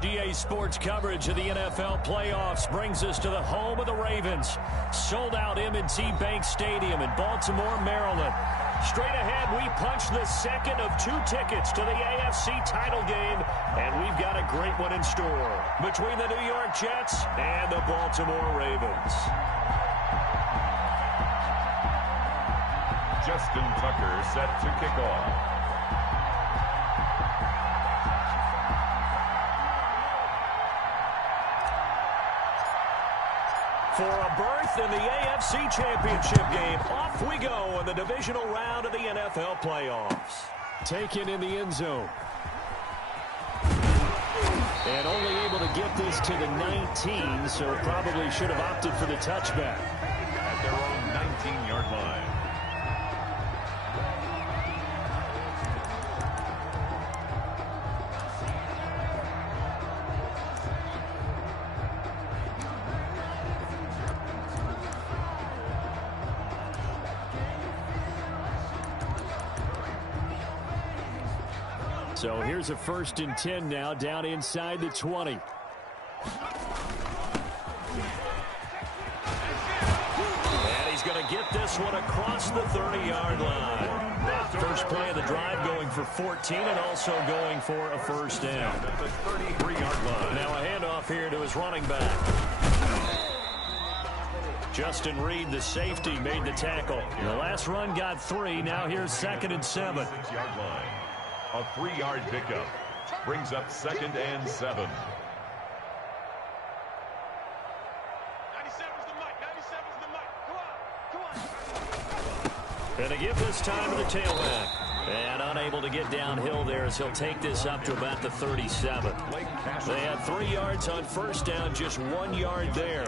DA Sports coverage of the NFL playoffs brings us to the home of the Ravens. Sold out M&T Bank Stadium in Baltimore, Maryland. Straight ahead, we punch the second of 2 tickets to the AFC title game, and we've got a great one in store between the New York Jets and the Baltimore Ravens. Justin Tucker set to kick off. For a berth in the AFC Championship game, off we go in the divisional round of the NFL playoffs. Taken in the end zone. And only able to get this to the 19, so probably should have opted for the touchback. At their own 19-yard line. So here's a 1st and 10 now, down inside the 20. And he's going to get this one across the 30-yard line. First play of the drive going for 14 and also going for a first down. At the 33-yard line. Now a handoff here to his running back. Justin Reed, the safety, made the tackle. The last run got 3. Now here's 2nd and 7. 6-yard line. A 3-yard pickup brings up 2nd and 7. 97's the mic. 97's the mic. Come on. And to give this time to the tailback. And unable to get downhill there as he'll take this up to about the 37. They had 3 yards on first down, just 1 yard there.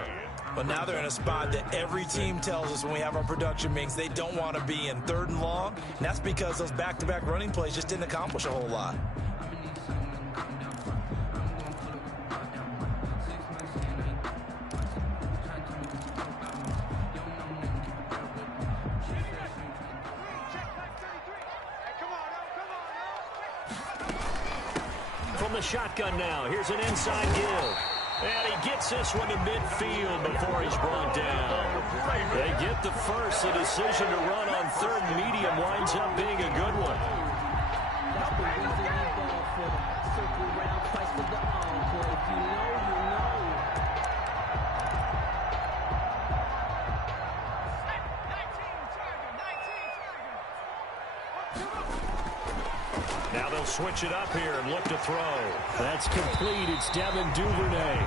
But now they're in a spot that every team tells us when we have our production meetings they don't want to be in, 3rd and long. And that's because those back-to-back running plays just didn't accomplish a whole lot. From the shotgun now, here's an inside give. And he gets this one to midfield before he's brought down. They get the first. The decision to run on 3rd medium winds up being a good one. Now they'll switch it up here and look to throw. That's complete. It's Devin Duvernay.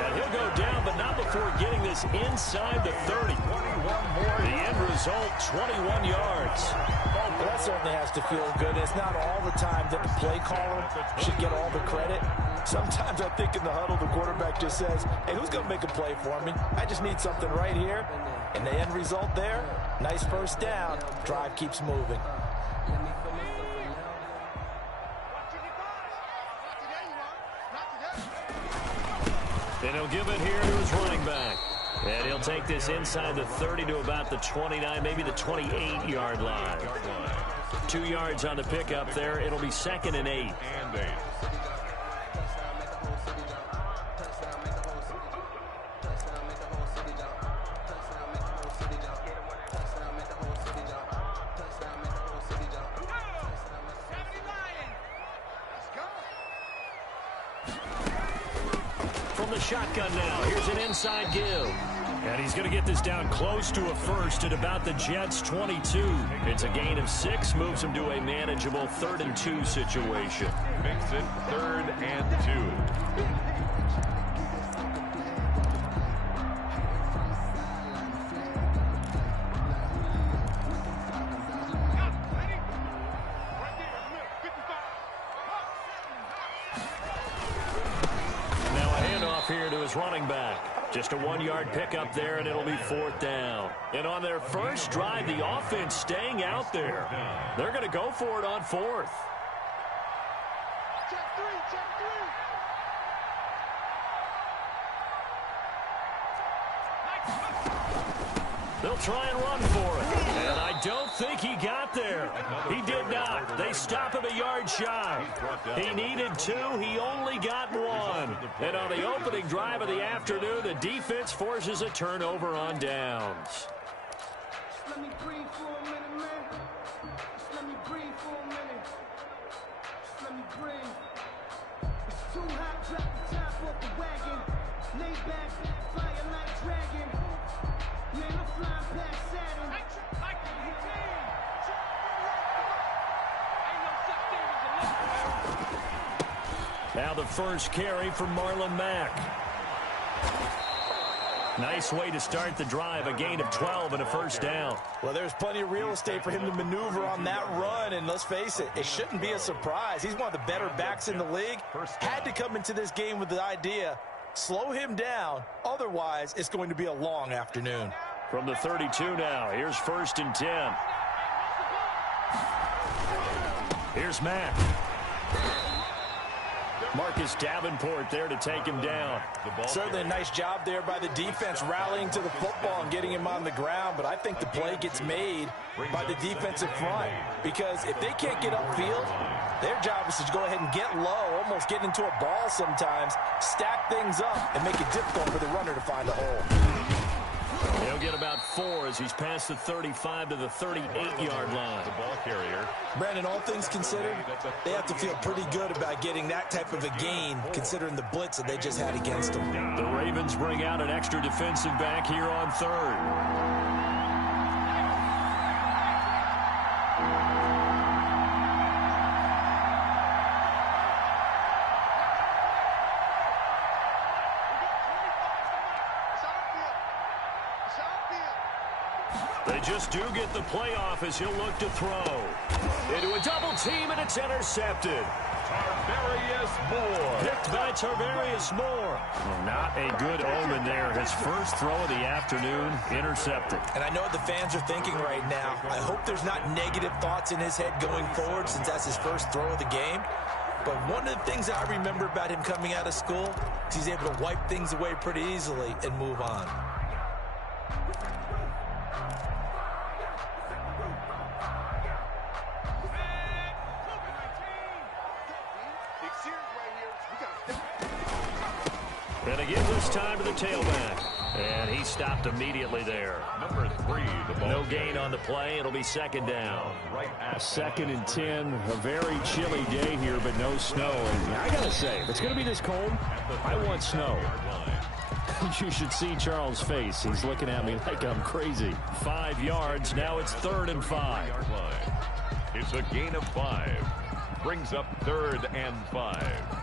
And he'll go down, but not before getting this inside the 30. 21 more. The end result, 21 yards. Well, that certainly has to feel good. It's not all the time that the play caller should get all the credit. Sometimes I think in the huddle, the quarterback just says, hey, who's going to make a play for me? I just need something right here. And the end result there, nice first down. Drive keeps moving. And he'll give it here to his running back. And he'll take this inside the 30 to about the 29, maybe the 28-yard line. 2 yards on the pickup there. It'll be 2nd and 8. From the shotgun now, here's an inside give. And he's going to get this down close to a first at about the Jets' 22. It's a gain of 6, moves him to a manageable 3rd and 2 situation. Makes it 3rd and 2. Here to his running back. Just a 1-yard pickup there, and it'll be 4th down. And on their first drive, the offense staying out there. They're going to go for it on 4th. They'll try and run for it. And I don't think he got there. He did not. They stop him a yard shy. He needed 2. He only got 1. And on the opening drive of the afternoon, the defense forces a turnover on downs. Let me breathe for a minute, man. Just let me breathe for a minute. Just let me breathe. It's too hot, drop the top off the wagon. Lay back, fire like dragon. Man, I'm flying past Saturn. Now the first carry from Marlon Mack. Nice way to start the drive, a gain of 12 and a first down. Well, there's plenty of real estate for him to maneuver on that run, and let's face it, it shouldn't be a surprise. He's one of the better backs in the league. Had to come into this game with the idea, slow him down, otherwise it's going to be a long afternoon. From the 32 now, here's 1st and 10. Here's Mack. Marcus Davenport there to take him down. Certainly a nice job there by the defense rallying to the football and getting him on the ground, but I think the play gets made by the defensive front because if they can't get upfield, their job is to go ahead and get low, almost get into a ball sometimes, stack things up, and make it difficult for the runner to find a hole. He'll get about 4 as he's past the 35 to the 38-yard line. The ball carrier. Brandon, all things considered, they have to feel pretty good about getting that type of a gain considering the blitz that they just had against them. The Ravens bring out an extra defensive back here on 3rd. They just do get the playoff as he'll look to throw. Into a double team, and it's intercepted. Tarvarius Moore. Picked by Tarvarius Moore. Well, not a good omen there. His first throw of the afternoon, intercepted. And I know what the fans are thinking right now. I hope there's not negative thoughts in his head going forward since that's his first throw of the game. But one of the things I remember about him coming out of school is he's able to wipe things away pretty easily and move on. And again this time to the tailback. And he stopped immediately there. Number 3, the ball. No gain on the play. It'll be 2nd down. Right at 2nd and 10. A very chilly day here, but no snow. And I got to say, if it's going to be this cold, I want snow. You should see Charles' face. He's looking at me like I'm crazy. 5 yards. Now it's 3rd and 5. It's a gain of 5. Brings up 3rd and 5.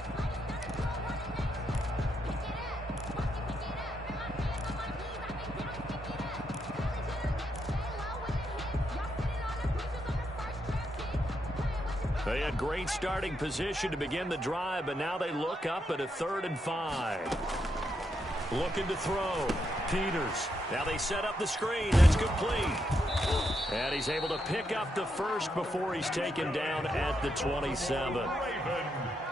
They had great starting position to begin the drive, but now they look up at a 3rd and 5. Looking to throw. Peters. Now they set up the screen. That's complete. And he's able to pick up the first before he's taken down at the 27.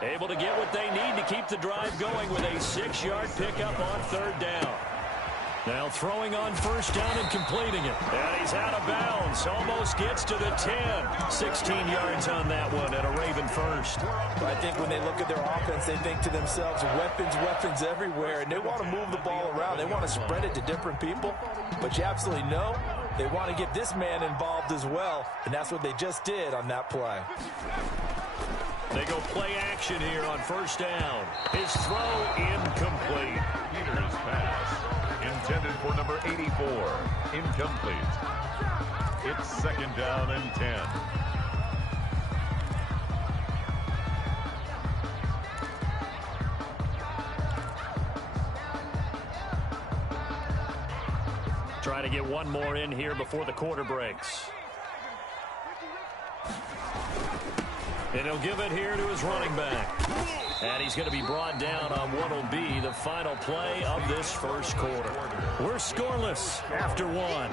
Able to get what they need to keep the drive going with a 6-yard pickup on 3rd down. Now throwing on 1st down and completing it. And he's out of bounds. Almost gets to the 10. 16 yards on that one and a Raven first. I think when they look at their offense, they think to themselves, weapons everywhere. And they want to move the ball around. They want to spread it to different people. But you absolutely know they want to get this man involved as well. And that's what they just did on that play. They go play action here on 1st down. His throw incomplete. Peters' pass. Intended for number 84. Incomplete. It's 2nd down and 10. Try to get one more in here before the quarter breaks. And he'll give it here to his running back. And he's going to be brought down on what will be the final play of this first quarter. We're scoreless after 1.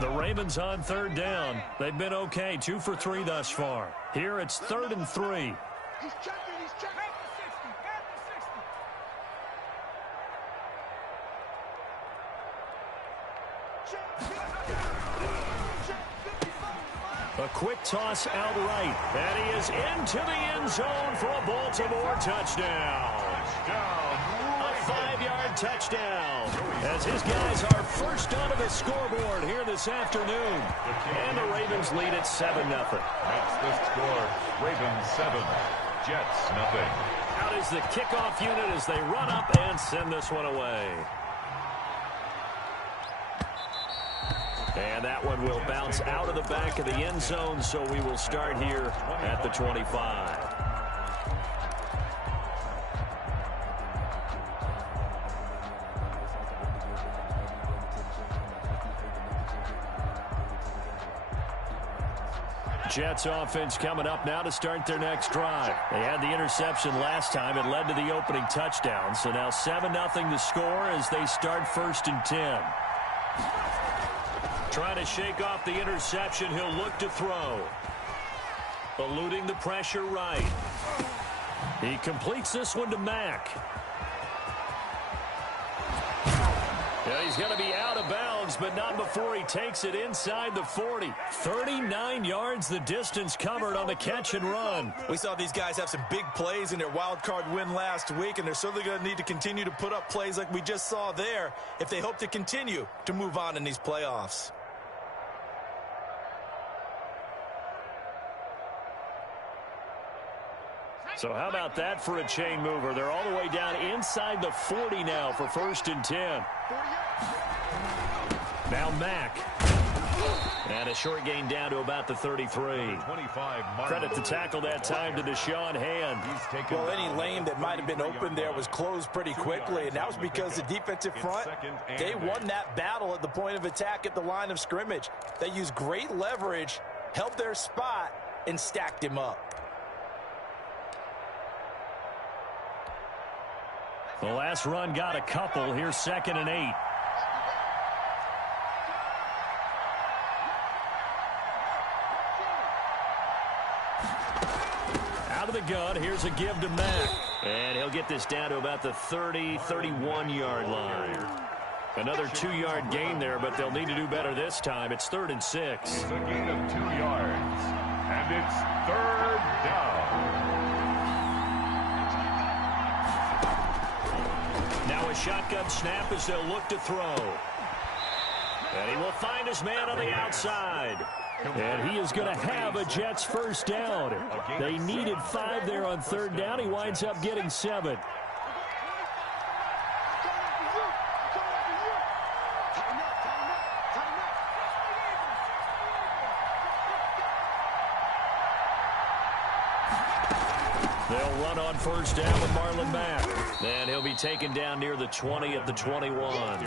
The Ravens on third down. They've been okay, 2 for 3 thus far. Here it's 3rd and 3. He's checking, he's checking. At the 60, at the 60. A quick toss outright. And he is into the end zone for a Baltimore touchdown. A 5-yard touchdown. As his guys are first onto the scoreboard here this afternoon. And the Ravens lead at 7-0. That's the score. Ravens 7, Jets 0. Out is the kickoff unit as they run up and send this one away. And that one will bounce out of the back of the end zone, so we will start here at the 25. Jets offense coming up now to start their next drive. They had the interception last time. It led to the opening touchdown. So now 7-0 the score as they start 1st and 10. Trying to shake off the interception. He'll look to throw. Eluding the pressure right. He completes this one to Mack. Yeah, he's going to be out of bounds, but not before he takes it inside the 40. 39 yards the distance covered on the catch and run. We saw these guys have some big plays in their wild card win last week, and they're certainly going to need to continue to put up plays like we just saw there if they hope to continue to move on in these playoffs. So how about that for a chain mover? They're all the way down inside the 40 now for 1st and 10. Now Mack. And a short gain down to about the 33. Credit to tackle that time to Deshaun Hand. Well, any lane that might have been open there was closed pretty quickly, and that was because the defensive front, they won that battle at the point of attack at the line of scrimmage. They used great leverage, held their spot, and stacked him up. The last run got a couple. Here's 2nd and 8. Out of the gun. Here's a give to Mack. And he'll get this down to about the 30, 31-yard line. Another 2-yard gain there, but they'll need to do better this time. It's 3rd and 6. It's a gain of 2 yards. And it's 3rd down. Now a shotgun snap as they'll look to throw. And he will find his man on the outside. And he is going to have a Jets first down. They needed 5 there on 3rd down. He winds up getting 7. They'll run on 1st down with Marlon Mack. And he'll be taken down near the 20 at the 21.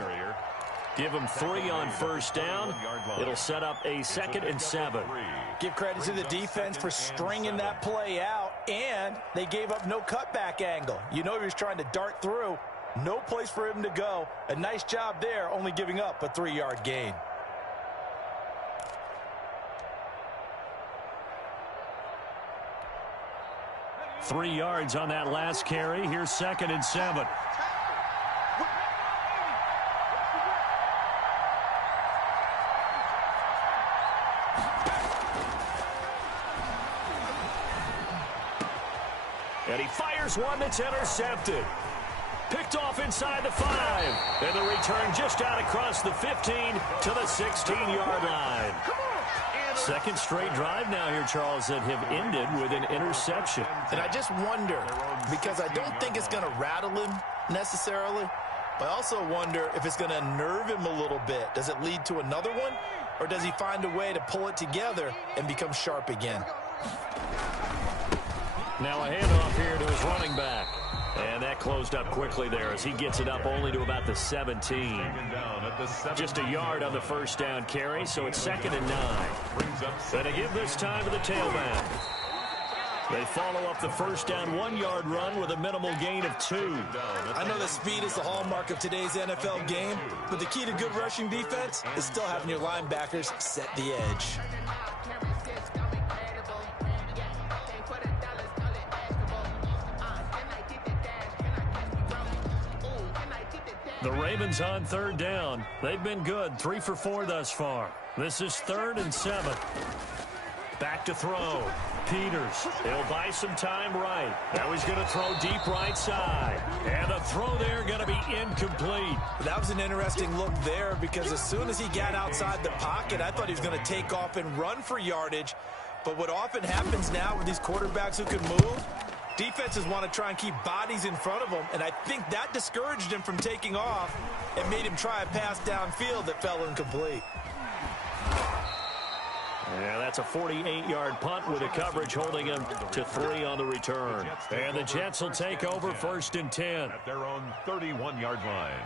Give him 3 on 1st down. It'll set up a 2nd and 7. Give credit to the defense for stringing that play out, and they gave up no cutback angle. You know he was trying to dart through. No place for him to go. A nice job there, only giving up a 3-yard gain. Three yards on that last carry. Here's 2nd and 7. And he fires one that's intercepted. Picked off inside the 5. And the return just out across the 15 to the 16-yard line. 2nd straight drive now here, Charles, that have ended with an interception. And I just wonder, because I don't think it's going to rattle him necessarily, but I also wonder if it's going to nerve him a little bit. Does it lead to another one, or does he find a way to pull it together and become sharp again? Now a handoff here to his running back. And that closed up quickly there as he gets it up only to about the 17. Just a yard on the 1st down carry, so it's 2nd and 9. And to give this time to the tailback. They follow up the first down 1-yard run with a minimal gain of 2. I know that speed is the hallmark of today's NFL game, but the key to good rushing defense is still having your linebackers set the edge. The Ravens on third down. They've been good, 3 for 4 thus far. This is 3rd and 7. Back to throw. Peters. He'll buy some time right. Now he's going to throw deep right side. And the throw there going to be incomplete. That was an interesting look there because as soon as he got outside the pocket, I thought he was going to take off and run for yardage. But what often happens now with these quarterbacks who can move, defenses want to try and keep bodies in front of them, and I think that discouraged him from taking off and made him try a pass downfield that fell incomplete. Yeah, that's a 48-yard punt with a coverage holding him to 3 on the return. And the Jets will take over 1st and 10. At their own 31-yard line.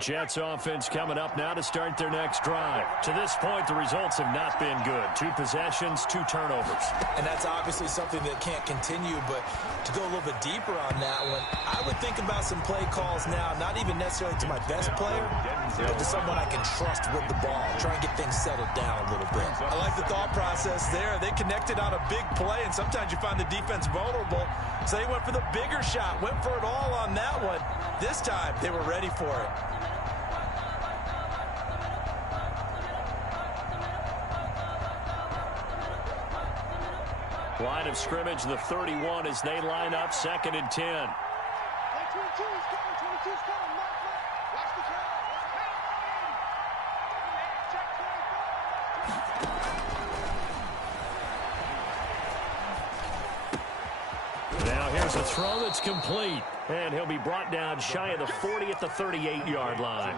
Jets offense coming up now to start their next drive. To this point, the results have not been good. 2 possessions, 2 turnovers. And that's obviously something that can't continue, but to go a little bit deeper on that one, I would think about some play calls now, not even necessarily to my best player, but to someone I can trust with the ball. Try and get things settled down a little bit. I like the thought process there. They connected on a big play, and sometimes you find the defense vulnerable, so they went for the bigger shot, went for it all on that one. This time, they were ready for it. Line of scrimmage, the 31 as they line up 2nd and 10. 22 is coming, 22 is coming. Watch the crowd. Check 24. Now here's a throw that's complete. And he'll be brought down shy of the 40 at the 38-yard line.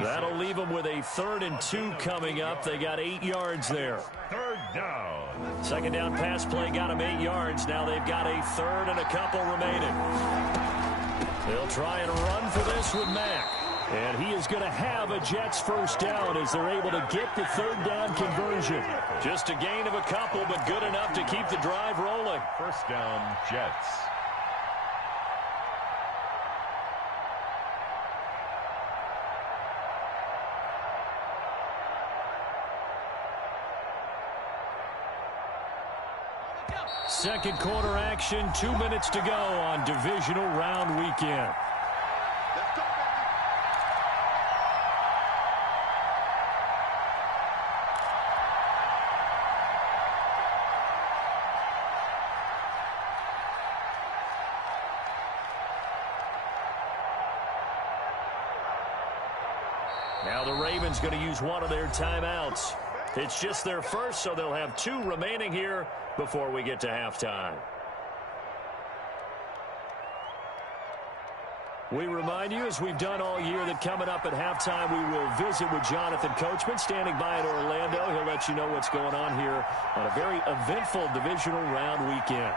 That'll leave them with a 3rd and 2 coming up. They got 8 yards there. 3rd down. 2nd down pass play got them 8 yards. Now they've got a 3rd and a couple remaining. They'll try and run for this with Mack. And he is going to have a Jets 1st down as they're able to get the 3rd down conversion. Just a gain of a couple, but good enough to keep the drive rolling. 1st down, Jets. Second quarter action, 2 minutes to go on divisional round weekend. Let's go, baby. Now the Ravens going to use one of their timeouts. It's just their first, so they'll have 2 remaining here before we get to halftime. We remind you, as we've done all year, that coming up at halftime, we will visit with Jonathan Coachman, standing by in Orlando. He'll let you know what's going on here on a very eventful divisional round weekend.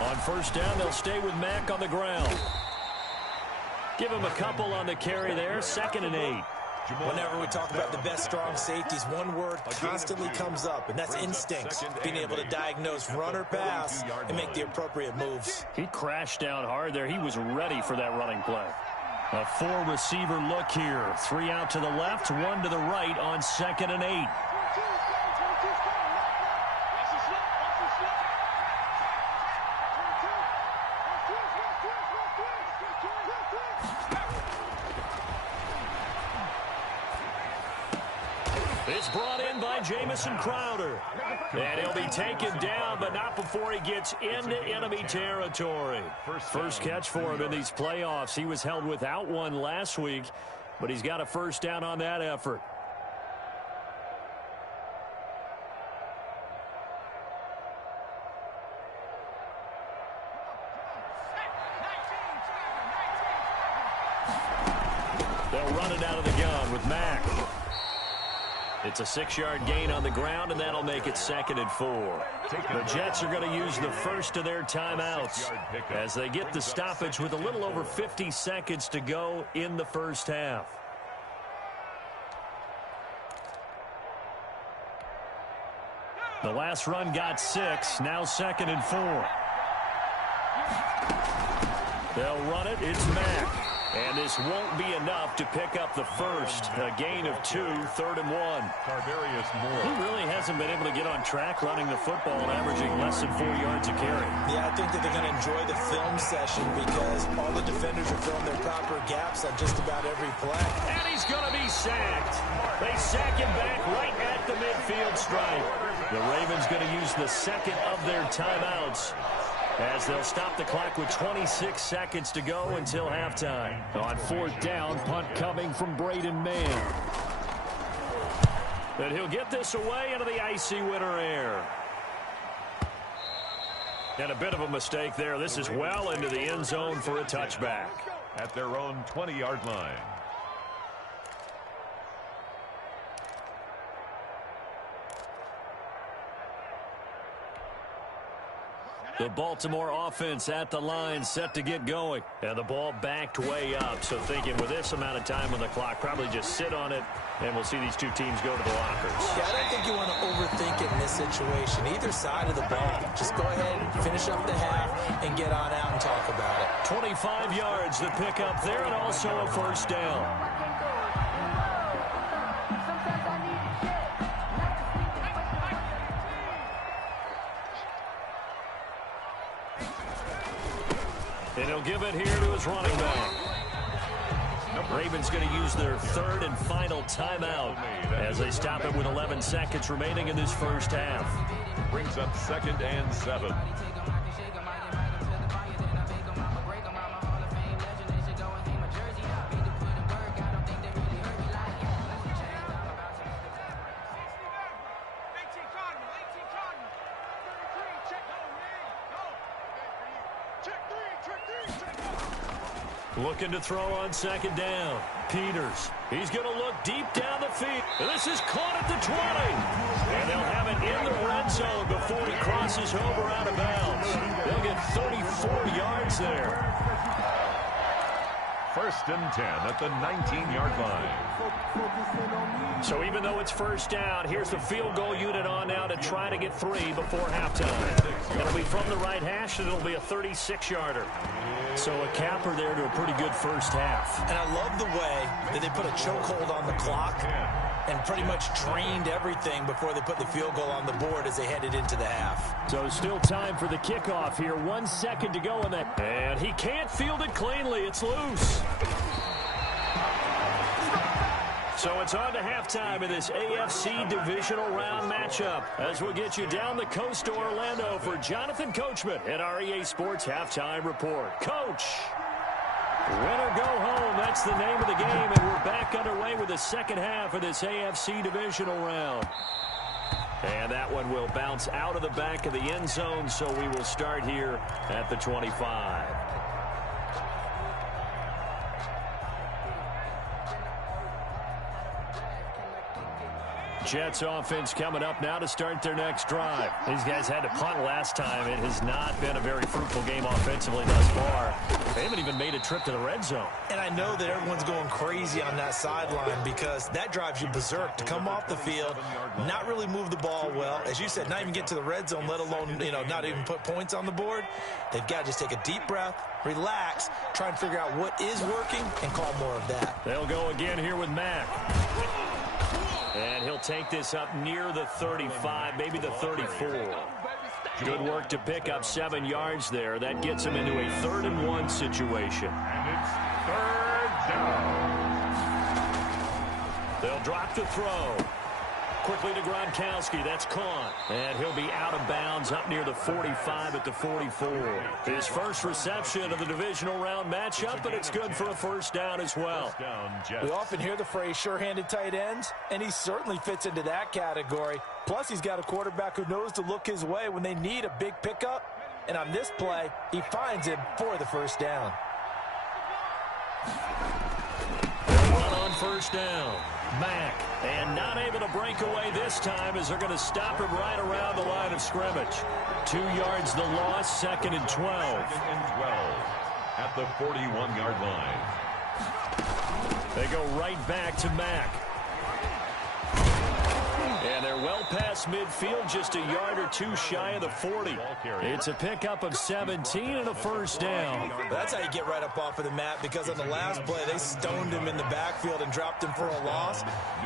On 1st down, they'll stay with Mack on the ground. Give him a couple on the carry there, 2nd and 8. Whenever we talk about the best strong safeties, one word constantly comes up, and that's instinct. Being able to diagnose run or pass and make the appropriate moves. He crashed down hard there. He was ready for that running play. A 4-receiver look here. 3 out to the left, 1 to the right on 2nd and 8. 22 is coming, 22 is coming. Watch the slip, watch the slip. 22. It's brought in by Jamison Crowder. And he'll be taken down, but not before he gets into enemy territory. First catch for him in these playoffs. He was held without one last week, but he's got a 1st down on that effort. They'll run it out of the gun with Mack. It's a 6-yard gain on the ground, and that'll make it 2nd and 4. The Jets are going to use the first of their timeouts as they get the stoppage with a little over 50 seconds to go in the first half. The last run got 6. Now 2nd and 4. They'll run it. It's Mack. And this won't be enough to pick up the first. A gain of 2, 3rd and 1. Tarvarius Moore. He really hasn't been able to get on track running the football, averaging less than 4 yards a carry. Yeah, I think that they're going to enjoy the film session because all the defenders are filling their proper gaps on just about every play. And he's going to be sacked. They sack him back right at the midfield stripe. The Ravens going to use the second of their timeouts, as they'll stop the clock with 26 seconds to go until halftime. On 4th down, punt coming from Braden Mann. And he'll get this away into the icy winter air. And a bit of a mistake there. This is well into the end zone for a touchback. At their own 20-yard line. The Baltimore offense at the line, set to get going. And the ball backed way up. So thinking with this amount of time on the clock, probably just sit on it, and we'll see these two teams go to the lockers. Yeah, I don't think you want to overthink it in this situation. Either side of the ball. Just go ahead and finish up the half and get on out and talk about it. 25 yards the pickup there, and also a first down. And he'll give it here to his running back. Ravens going to use their 3rd and final timeout as they stop it with 11 seconds remaining in this first half. Brings up 2nd and 7. Looking to throw on 2nd down. Peters. He's going to look deep down the field. This is caught at the 20. And they'll have it in the red zone before he crosses over out of bounds. They'll get 34 yards there. 1st and 10 at the 19-yard line. So even though it's first down, here's the field goal unit on now to try to get 3 before halftime. It'll be from the right hash, and it'll be a 36-yarder. So a capper there to a pretty good first half. And I love the way that they put a chokehold on the clock and pretty much drained everything before they put the field goal on the board as they headed into the half. So still time for the kickoff here. 1 second to go in that. And he can't field it cleanly. It's loose. So it's on to halftime in this AFC divisional round matchup as we'll get you down the coast to Orlando for Jonathan Coachman at our EA Sports Halftime Report. Coach, win or go home, that's the name of the game, and we're back underway with the second half of this AFC divisional round. And that one will bounce out of the back of the end zone, so we will start here at the 25. Jets offense coming up now to start their next drive. These guys had to punt last time. It has not been a very fruitful game offensively thus far. They haven't even made a trip to the red zone. And I know that everyone's going crazy on that sideline because that drives you berserk to come off the field, not really move the ball well. As you said, not even get to the red zone, let alone, not even put points on the board. They've got to just take a deep breath, relax, try and figure out what is working, and call more of that. They'll go again here with Mack. And he'll take this up near the 35, maybe the 34. Good work to pick up 7 yards there. That gets him into a 3rd and 1 situation. And it's 3rd down. They'll drop the throw. Quickly to Gronkowski. That's caught. And he'll be out of bounds up near the 45 at the 44. His first reception of the divisional round matchup, but it's good for a first down as well. We often hear the phrase sure-handed tight ends, and he certainly fits into that category. Plus, he's got a quarterback who knows to look his way when they need a big pickup. And on this play, he finds him for the first down. One on first down. Mack, and not able to break away this time as they're going to stop him right around the line of scrimmage. 2 yards the loss, 2nd and 12. 2nd and 12 at the 41-yard line. They go right back to Mack. And they're well past midfield, just a yard or two shy of the 40. It's a pickup of 17 and a first down. That's how you get right up off of the mat, because on the last play, they stoned him in the backfield and dropped him for a loss.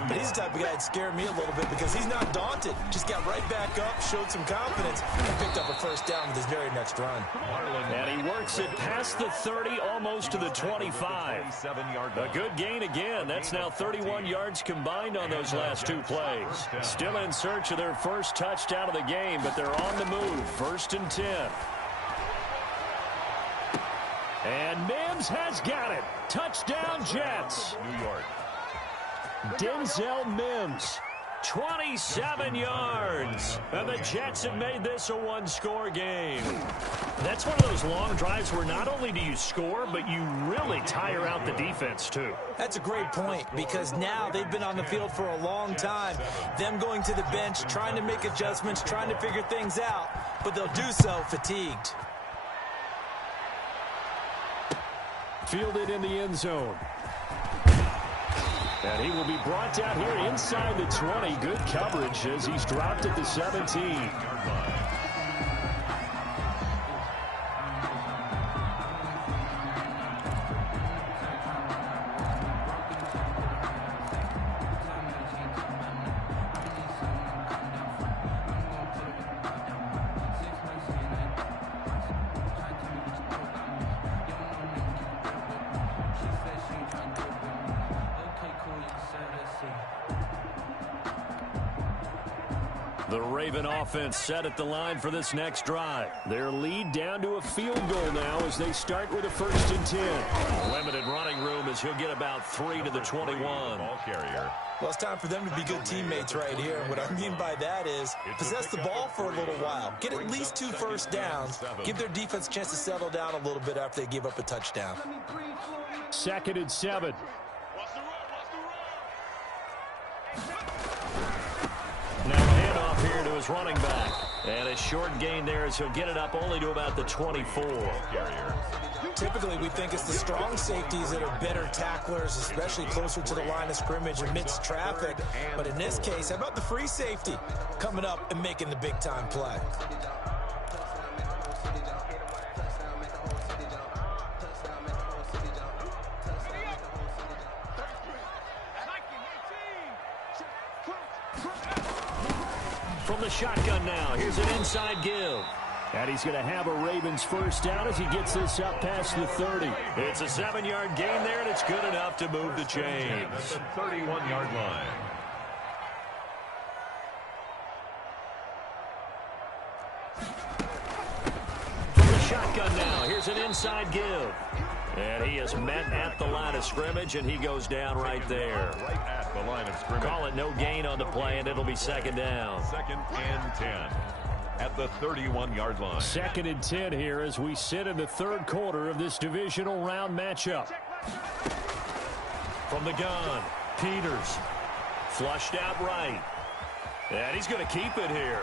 But he's the type of guy that scared me a little bit because he's not daunted. Just got right back up, showed some confidence, and picked up a first down with his very next run. And he works it past the 30, almost to the 25. A good gain again. That's now 31 yards combined on those last two plays. Still in search of their first touchdown of the game, but they're on the move. 1st and 10. And Mims has got it. Touchdown, Jets. New York. Denzel Mims, 27 yards. And the Jets have made this a one-score game. That's one of those long drives where not only do you score, but you really tire out the defense, too. That's a great point, because now they've been on the field for a long time. Them going to the bench, trying to make adjustments, trying to figure things out, but they'll do so fatigued. Fielded in the end zone. And he will be brought down here inside the 20. Good coverage as he's dropped at the 17. The Raven offense set at the line for this next drive. Their lead down to a field goal now as they start with a 1st and 10. Limited running room as he'll get about 3 to the 21. Ball carrier. Well, it's time for them to be good teammates right here. And what I mean by that is possess the ball for a little while. Get at least 2 first downs. Give their defense a chance to settle down a little bit after they give up a touchdown. 2nd and 7. Now handoff here to his running back. And a short gain there as he'll get it up only to about the 24. Typically, we think it's the strong safeties that are better tacklers, especially closer to the line of scrimmage amidst traffic. But in this case, how about the free safety coming up and making the big-time play? From the shotgun now, here's an inside give. And he's going to have a Ravens first down as he gets this up past the 30. It's a 7-yard gain there, and it's good enough to move the chains. At the 31-yard line. From the shotgun now, here's an inside give. And he is met at the line of scrimmage, and he goes down right there. Right at the line of scrimmage. Call it no gain on the play, and it'll be 2nd down. 2nd and 10 at the 31-yard line. 2nd and 10 here as we sit in the 3rd quarter of this divisional round matchup. From the gun, Peters. Flushed out right. And he's going to keep it here.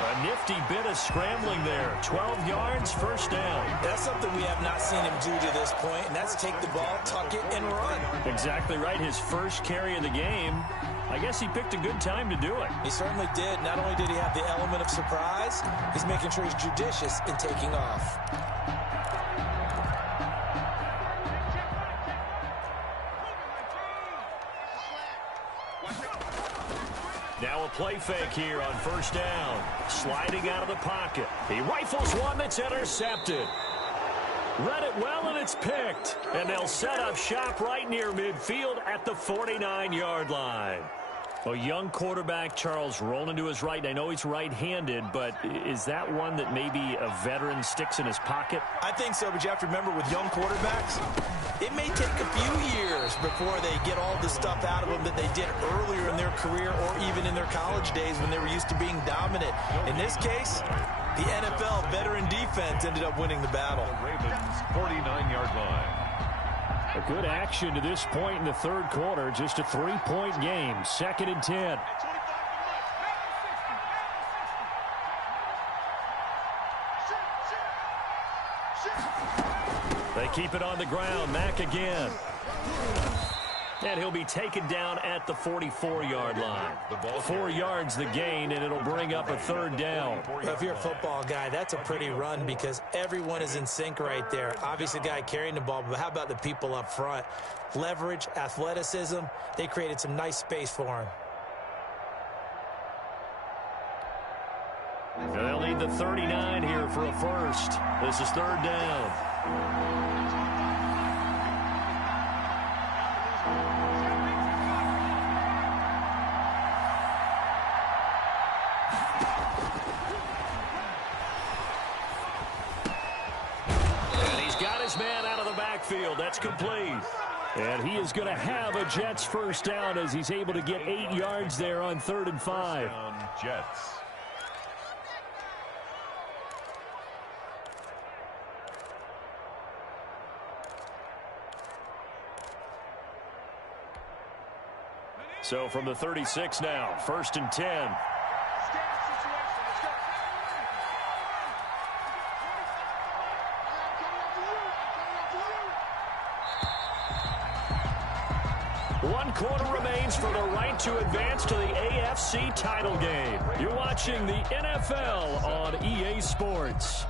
A nifty bit of scrambling there. 12 yards, first down. That's something we have not seen him do to this point, and that's take the ball, tuck it, and run. Exactly right. His first carry of the game. I guess he picked a good time to do it. He certainly did. Not only did he have the element of surprise, he's making sure he's judicious in taking off. Now a play fake here on first down. Sliding out of the pocket. He rifles one that's intercepted. Read it well, and it's picked. And they'll set up shop right near midfield at the 49-yard line. A young quarterback, Charles, rolling to his right. I know he's right-handed, but is that one that maybe a veteran sticks in his pocket? I think so, but you have to remember with young quarterbacks, it may take a few years before they get all the stuff out of them that they did earlier in their career or even in their college days when they were used to being dominant. In this case, the NFL veteran defense ended up winning the battle. The Ravens' 49-yard line. A good action to this point in the 3rd quarter. Just a 3-point game. 2nd and 10. They keep it on the ground. Mack again. And he'll be taken down at the 44-yard line. 4 yards the gain, and it'll bring up a 3rd down. Well, if you're a football guy, that's a pretty run because everyone is in sync right there. Obviously, the guy carrying the ball, but how about the people up front? Leverage, athleticism, they created some nice space for him. They'll need the 39 here for a first. This is 3rd down. Man out of the backfield. That's complete. And he is going to have a Jets first down as he's able to get 8 yards there on 3rd and 5. Jets. So from the 36 now, 1st and 10. One quarter remains for the right to advance to the AFC title game. You're watching the NFL on EA Sports.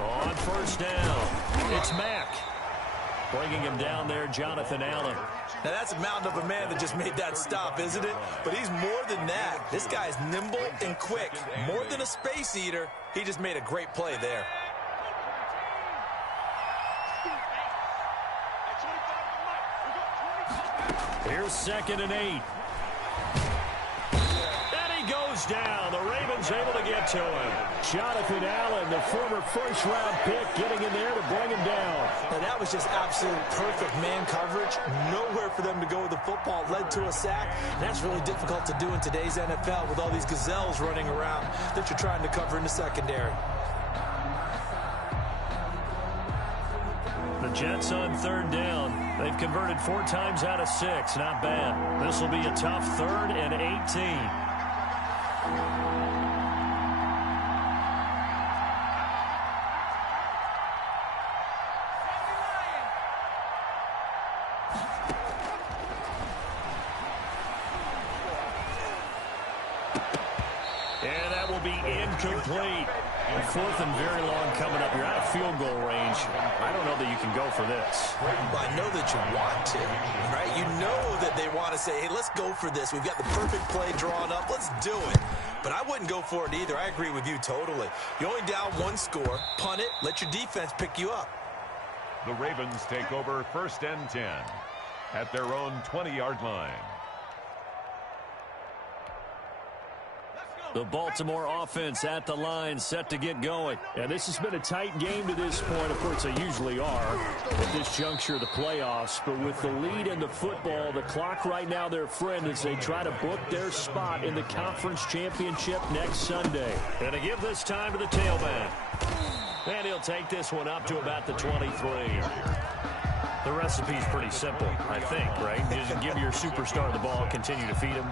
On 1st down, it's Mack. Bringing him down there, Jonathan Allen. Now, that's a mountain of a man that just made that stop, isn't it? But he's more than that. This guy's nimble and quick. More than a space eater, he just made a great play there. Here's 2nd and 8. Goes down. The Ravens able to get to him. Jonathan Allen, the former 1st-round pick, getting in there to bring him down. Now, that was just absolute perfect man coverage. Nowhere for them to go with the football. Led to a sack. And that's really difficult to do in today's NFL with all these gazelles running around that you're trying to cover in the secondary. The Jets on 3rd down. They've converted 4 times out of 6. Not bad. This will be a tough 3rd and 18. And that will be incomplete. 4th and very long coming up. You're out of field goal range. I don't know that you can go for this. Well, I know that you want to, right? You know that they want to say, hey, let's go for this. We've got the perfect play drawn up. Let's do it. But I wouldn't go for it either. I agree with you totally. You're only down 1 score. Punt it. Let your defense pick you up. The Ravens take over 1st and 10 at their own 20-yard line. The Baltimore offense at the line, set to get going. And this has been a tight game to this point. Of course, they usually are at this juncture of the playoffs. But with the lead in the football, the clock right now their friend as they try to book their spot in the conference championship next Sunday. And to give this time to the tailback. And he'll take this one up to about the 23. The recipe's pretty simple, I think, right? You just give your superstar the ball, continue to feed him.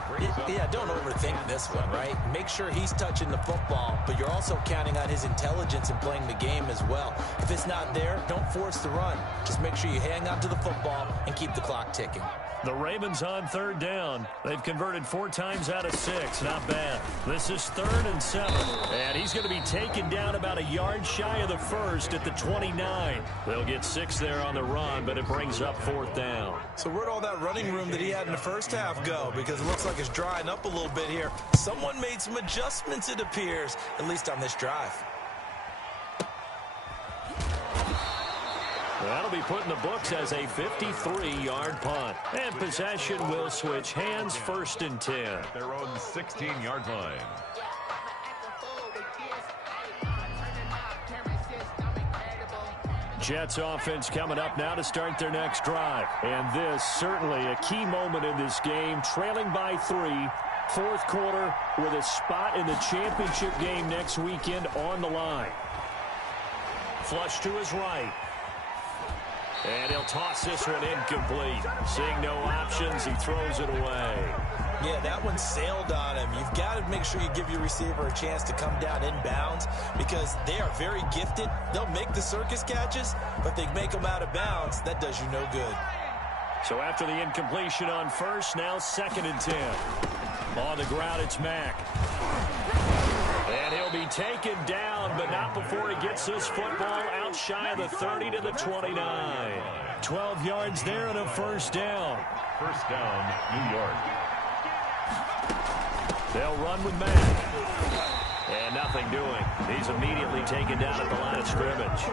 Yeah, don't overthink this one, right? Make sure he's touching the football, but you're also counting on his intelligence in playing the game as well. If it's not there, don't force the run. Just make sure you hang on to the football and keep the clock ticking. The Ravens on 3rd down. They've converted 4 times out of 6. Not bad. This is 3rd and 7. And he's going to be taken down about a yard shy of the 1st at the 29. They'll get 6 there on the run, but it brings up 4th down. So where'd all that running room that he had in the first half go? Because it looks like it's drying up a little bit here. Someone made some adjustments, it appears, at least on this drive. That'll be put in the books as a 53-yard punt. And possession will switch hands, 1st and 10. At their own 16-yard line. Jets offense coming up now to start their next drive. And this certainly a key moment in this game, trailing by 3, fourth quarter with a spot in the championship game next weekend on the line. Flush to his right. And he'll toss this one incomplete. Seeing no options, he throws it away. Yeah, that one sailed on him. You've got to make sure you give your receiver a chance to come down inbounds because they are very gifted. They'll make the circus catches, but they make them out of bounds. That does you no good. So after the incompletion on first, now 2nd and 10. On the ground, it's Mack. And he'll be taken down, but not before he gets this football out shy of the 30 to the 29. 12 yards there and a first down. First down, New York. They'll run with Mack. And nothing doing. He's immediately taken down at the line of scrimmage.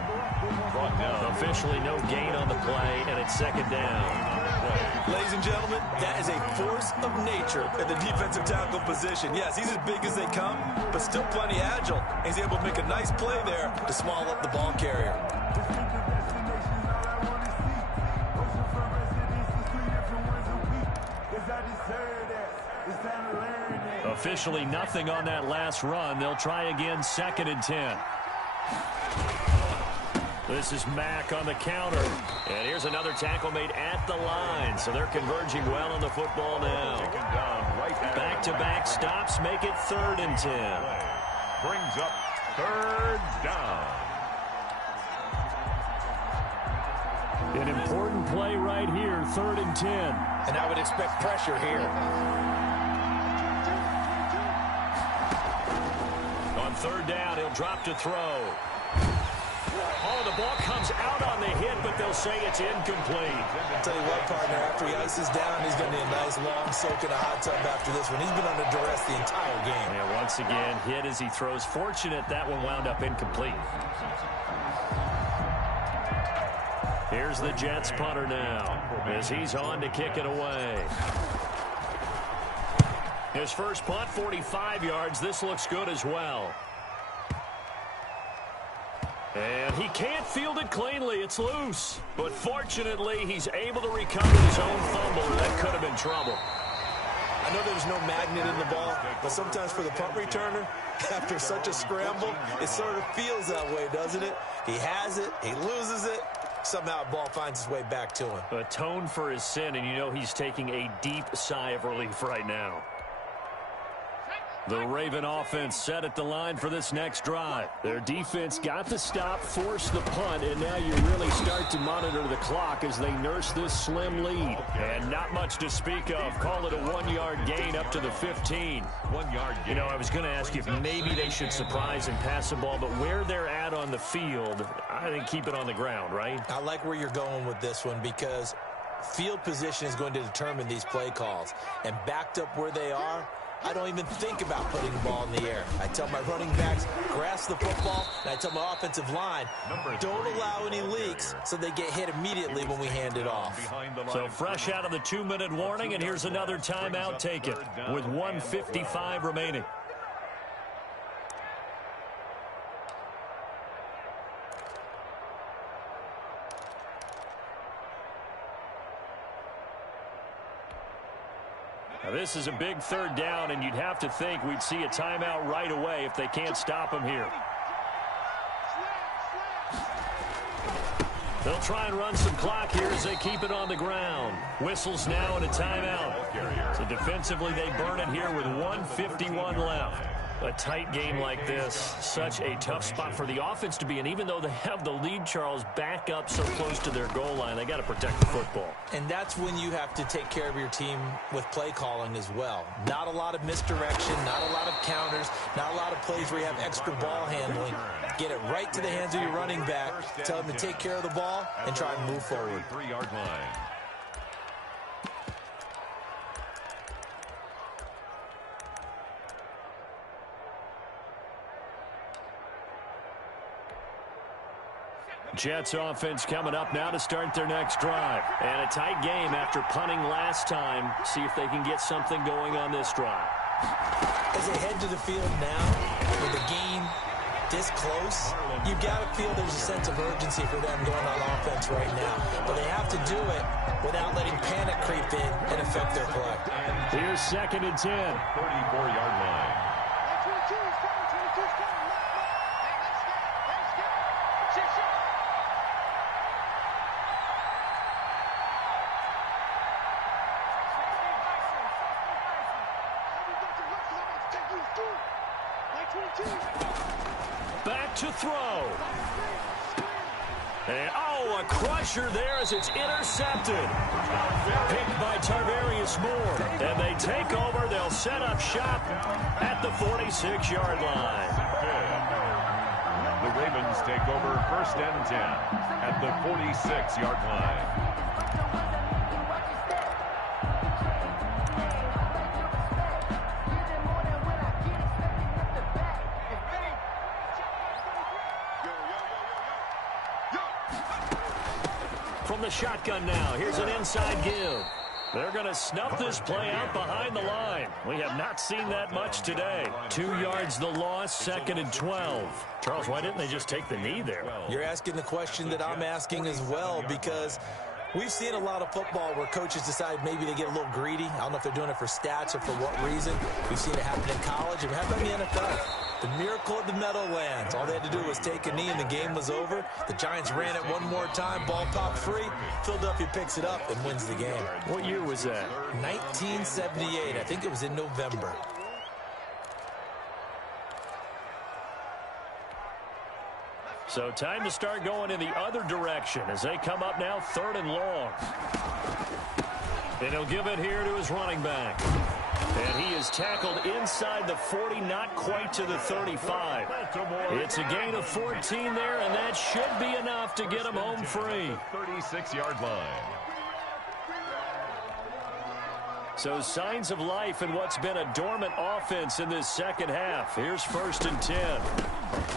Brought down. Officially no gain on the play, and it's 2nd down. Ladies and gentlemen, that is a force of nature at the defensive tackle position. Yes, he's as big as they come, but still plenty agile. He's able to make a nice play there to small up the ball carrier. Officially nothing on that last run. They'll try again, 2nd and 10. This is Mack on the counter. And here's another tackle made at the line. So they're converging well on the football now. Back-to-back stops make it 3rd and 10. Brings up 3rd down. An important play right here, 3rd and 10. And I would expect pressure here. On 3rd down, he'll drop to throw. Oh, the ball comes out on the hit, but they'll say it's incomplete. I'll tell you what, partner, after he ices down, he's going to need a nice long soak in a hot tub after this one. He's been under duress the entire game. And once again, hit as he throws. Fortunate that one wound up incomplete. Here's the Jets punter now as he's on to kick it away. His first punt, 45 yards. This looks good as well. And he can't field it cleanly. It's loose. But fortunately, he's able to recover his own fumble. That could have been trouble. I know there's no magnet in the ball, but sometimes for the punt returner, after such a scramble, it sort of feels that way, doesn't it? He has it. He loses it. Somehow the ball finds its way back to him. Atone for his sin, and you know he's taking a deep sigh of relief right now. The Raven offense set at the line for this next drive. Their defense got the stop, forced the punt, and now you really start to monitor the clock as they nurse this slim lead. And not much to speak of. Call it a 1-yard gain up to the 15. 1-yard gain. You know, I was going to ask you if maybe they should surprise and pass the ball, but where they're at on the field, I think keep it on the ground, right? I like where you're going with this one because field position is going to determine these play calls. And backed up where they are, I don't even think about putting the ball in the air. I tell my running backs, grasp the football, and I tell my offensive line, don't allow any leaks so they get hit immediately when we hand it off. So fresh out of the 2-minute warning, and here's another timeout taken with 1:55 remaining. Now this is a big 3rd down, and you'd have to think we'd see a timeout right away if they can't stop him here. They'll try and run some clock here as they keep it on the ground. Whistles now and a timeout. So defensively they burn it here with 1:51 left. A tight game like this, such a tough spot for the offense to be in. Even though they have the lead, Charles, back up so close to their goal line, they got to protect the football. And that's when you have to take care of your team with play calling as well. Not a lot of misdirection, not a lot of counters, not a lot of plays where you have extra ball handling. Get it right to the hands of your running back, tell him to take care of the ball, and try and move forward. 3-yard line. Jets offense coming up now to start their next drive. And a tight game after punting last time. See if they can get something going on this drive. As they head to the field now with a gain this close, you've got to feel there's a sense of urgency for them going on offense right now. But they have to do it without letting panic creep in and affect their play. Here's 2nd and 10. 34-yard line. Back to throw. And, oh, a crusher there as it's intercepted. Picked by Tarvarius Moore. And they take over. They'll set up shop at the 46-yard line. The Ravens take over 1st and 10 at the 46-yard line. From the shotgun now, here's an inside give. They're going to snuff this play out behind the line. We have not seen that much today. 2 yards the loss, 2nd and 12. Charles, why didn't they just take the knee there? You're asking the question that I'm asking as well, because we've seen a lot of football where coaches decide maybe they get a little greedy. I don't know if they're doing it for stats or for what reason. We've seen it happen in college, and we have it in the NFL. The miracle of the Meadowlands. All they had to do was take a knee, and the game was over. The Giants ran it one more time. Ball popped free. Philadelphia picks it up and wins the game. What year was that? 1978. I think it was in November. So time to start going in the other direction as they come up now 3rd and long. And he'll give it here to his running back. And he is tackled inside the 40, not quite to the 35. It's a gain of 14 there, and that should be enough to get him home free. 36-yard line. So signs of life in what's been a dormant offense in this second half. Here's 1st and 10.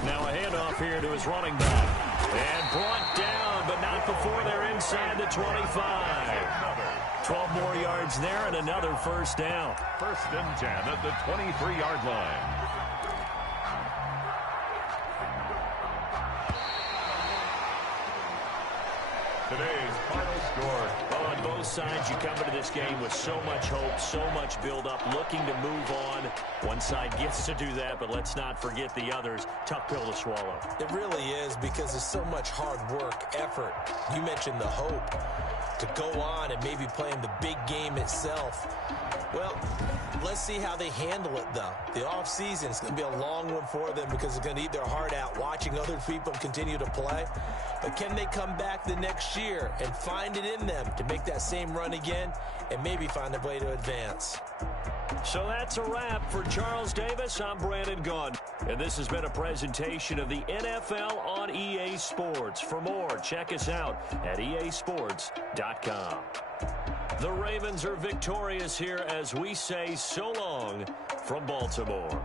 Now a handoff here to his running back. And brought down, but not before they're inside the 25. 12 more yards there and another 1st down. 1st and 10 at the 23-yard line. Today's final score. Well, on both sides, you come into this game with so much hope, so much build-up, looking to move on. One side gets to do that, but let's not forget the others. Tough pill to swallow. It really is, because there's so much hard work, effort. You mentioned the hope to go on and maybe play in the big game itself. Well, let's see how they handle it, though. The offseason is going to be a long one for them because they're going to eat their heart out watching other people continue to play. But can they come back the next year and find it in them to make that same run again and maybe find a way to advance? So that's a wrap for Charles Davis. I'm Brandon Gunn. And this has been a presentation of the NFL on EA Sports. For more, check us out at easports.com. The Ravens are victorious here as we say so long from Baltimore.